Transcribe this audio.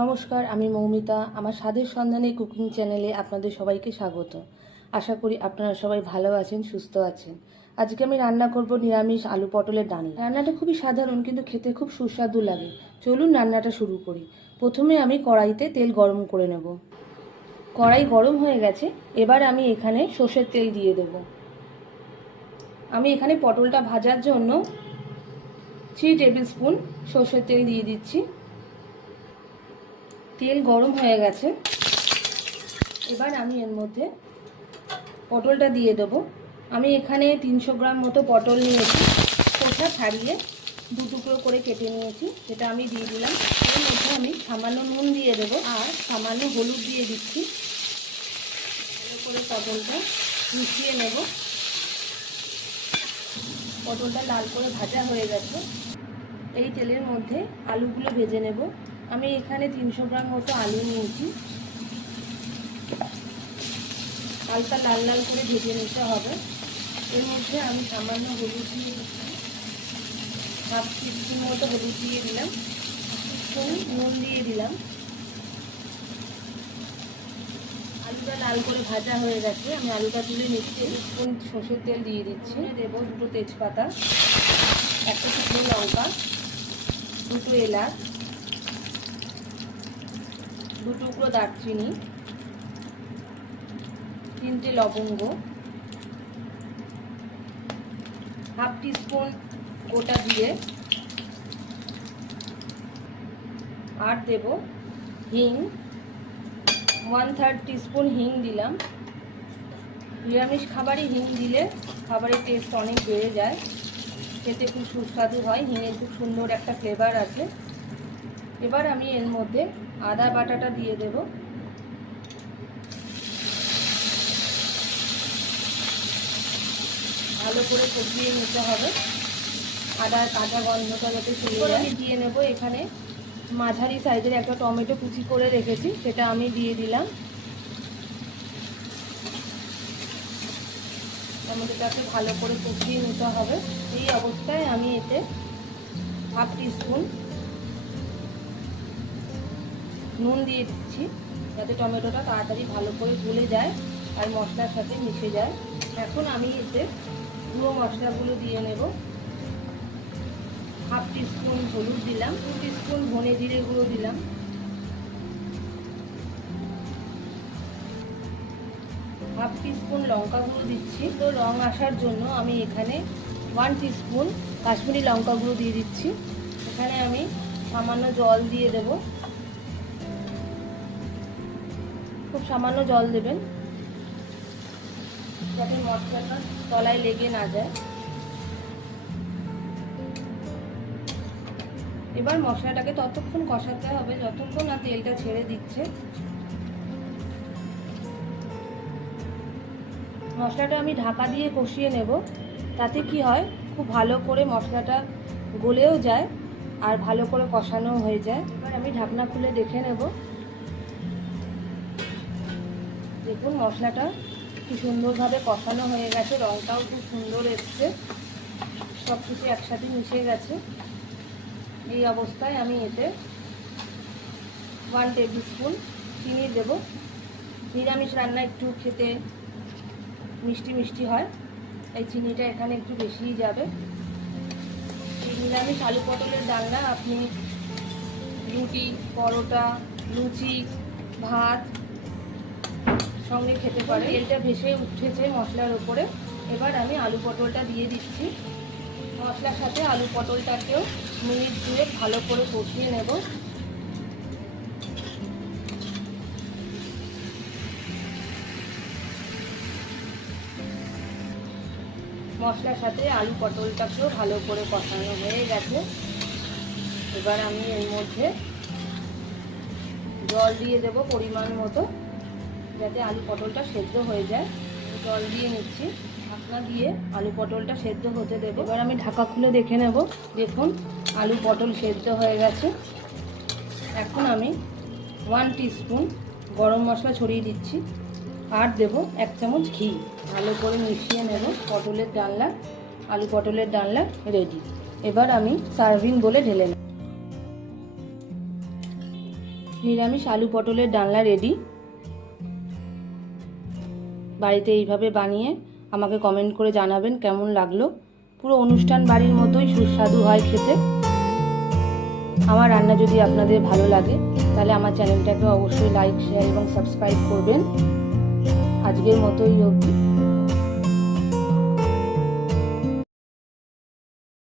নমস্কার, আমি মৌমিতা। আমার স্বাদের সন্ধানে কুকিং চ্যানেলে আপনাদের সবাইকে স্বাগত। আশা করি আপনারা সবাই ভালো আছেন, সুস্থ আছেন। আজকে আমি রান্না করব নিরামিষ আলু পটলের ডাল রান্নাটা খুবই সাধারণ, কিন্তু খেতে খুব সুস্বাদু লাগে। চলুন রান্নাটা শুরু করি। প্রথমে আমি কড়াইতে তেল গরম করে নেব। কড়াই গরম হয়ে গেছে, এবার আমি এখানে সর্ষের তেল দিয়ে দেব। আমি এখানে পটলটা ভাজার জন্য থ্রি টেবিল স্পুন সর্ষের তেল দিয়ে দিচ্ছি। তেল গরম হয়ে গেছে। এবার আমি এর মধ্যে পটলটা দিয়ে দেব। আমি এখানে তিনশো গ্রাম মতো পটল নিয়েছি। খোসা ছাড়িয়ে দু টুকরো করে কেটে নিয়েছি সেটা আমি দিয়ে দিলাম। এর মধ্যে আমি সামান্য নুন দিয়ে দেব আর সামান্য হলুদ দিয়ে দিচ্ছি। ভালো করে পটলটা মিশিয়ে নেব। পটলটা লাল করে ভাজা হয়ে গেছে। এই তেলের মধ্যে আলুগুলো ভেজে নেব। আমি এখানে তিনশো গ্রাম মতো আলু নিয়েছি। হালকা লাল লাল করে ভেজে নিতে হবে। এর মধ্যে আমি সামান্য হলুদ দিয়ে দিচ্ছি হাফ টিস্পুন মতো হলুদ দিয়ে দিলাম। নুন দিয়ে দিলাম। আলুটা লাল করে ভাজা হয়ে গেছে। আমি আলুটা তুলে নিচ্ছি। স্পুন সর্ষের তেল দিয়ে দিচ্ছি। দেবো দুটো তেজপাতা একটা শুকনো লঙ্কা দুটো এলাচ দু টুকরো দারচিনি, তিনটে লবঙ্গ, হাফ টিস্পুন গোটা দিয়ে আর দেব হিং ওয়ান থার্ড টিস্পুন হিং দিলাম। নিরামিষ খাবারে হিং দিলে খাবারের টেস্ট অনেক বেড়ে যায়। খেতে খুব সুস্বাদু হয় হিঙের খুব সুন্দর একটা ফ্লেভার আছে। এবার আমি এর মধ্যে আদা বাটাটা দিয়ে দেব। ভালো করে কষিয়ে নিতে হবে। আদার কাঁচা গন্ধটা যাতে আমি দিয়ে নেব এখানে মাঝারি সাইজের একটা টমেটো কুচি করে রেখেছি সেটা আমি দিয়ে দিলাম। টমেটোটাকে ভালো করে কষিয়ে নিতে হবে। এই অবস্থায় আমি এতে হাফ টিস্পুন নুন দিয়ে দিচ্ছি যাতে টমেটোটা তাড়াতাড়ি ভালো করে গলে যায় আর মশলার সাথে মিশে যায়। এখন আমি এতে গুঁড়ো মশলাগুলো দিয়ে নেব। হাফ টিস্পুন হলুদ দিলাম টু টিস্পুন ধনে জিরে গুঁড়ো দিলাম। হাফ টিস্পুন লঙ্কা গুঁড়ো দিচ্ছি। তো রং আসার জন্য আমি এখানে ওয়ান টিস্পুন কাশ্মীরি লঙ্কা গুঁড়ো দিয়ে দিচ্ছি। এখানে আমি সামান্য জল দিয়ে দেব। খুব সামান্য জল দেবেন, যাতে মশলাটা তলায় লেগে না যায়। এবার মশলাটাকে ততক্ষণ কষাতে হবে, যতক্ষণ না তেলটা ছেড়ে দিচ্ছে। মশলাটা আমি ঢাকা দিয়ে কষিয়ে নেব, তাতে কি হয়, খুব ভালো করে মশলাটা গলেও যায় আর ভালো করে কষানো হয়ে যায়। এবার আমি ঢাকনা খুলে দেখে নেব। দেখুন মশলাটা কি সুন্দরভাবে কষানো হয়ে গেছে রঙটাও খুব সুন্দর এসছে। সব কিছু একসাথে মিশে গেছে। এই অবস্থায় আমি এতে ওয়ান টেবিল স্পুন চিনি দেব। নিরামিষ রান্না একটু খেতে মিষ্টি মিষ্টি হয় এই চিনিটা এখানে একটু বেশিই যাবে। এই নিরামিষ আলু পটলের ডালনা আপনি রুটি, পরোটা, লুচি, ভাত সঙ্গে খেতে পারে। তেলটা ভেসে উঠেছে মশলার ওপরে এবার আমি আলু পটলটা দিয়ে দিচ্ছি। মশলার সাথে আলু পটলটাকেও মিনিট দিয়ে ভালো করে কষিয়ে নেব। মশলার সাথে আলু পটলটাকেও ভালো করে কষানো হয়ে গেছে। এবার আমি এর মধ্যে জল দিয়ে দেব পরিমাণ মতো। যাতে আলু পটলটা সেদ্ধ হয়ে যায়। জল দিয়ে নিচ্ছি। ঢাকনা দিয়ে আলু পটলটা সেদ্ধ হতে দেবো। এবার আমি ঢাকা খুলে দেখে নেব। দেখুন, আলু পটল সেদ্ধ হয়ে গেছে। এখন আমি ওয়ান টিস্পুন গরম মশলা ছড়িয়ে দিচ্ছি। আর দেব এক চামচ ঘি। ভালো করে মিশিয়ে নেব। পটলের ডালনা, আলু পটলের ডালনা রেডি এবার আমি সার্ভিং বলে ঢেলে নেব। নিরামিষ আলু পটলের ডালনা রেডি বাড়িতে এইভাবে বানিয়ে আমাকে কমেন্ট করে জানাবেন কেমন লাগল। পুরো অনুষ্ঠান বাড়ির মতোই সুস্বাদু হয় খেতে। আমার রান্না যদি আপনাদের ভালো লাগে, তাহলে আমার চ্যানেলটাকে অবশ্যই লাইক শেয়ার এবং সাবস্ক্রাইব করবেন। আজকের মতোই অবধি।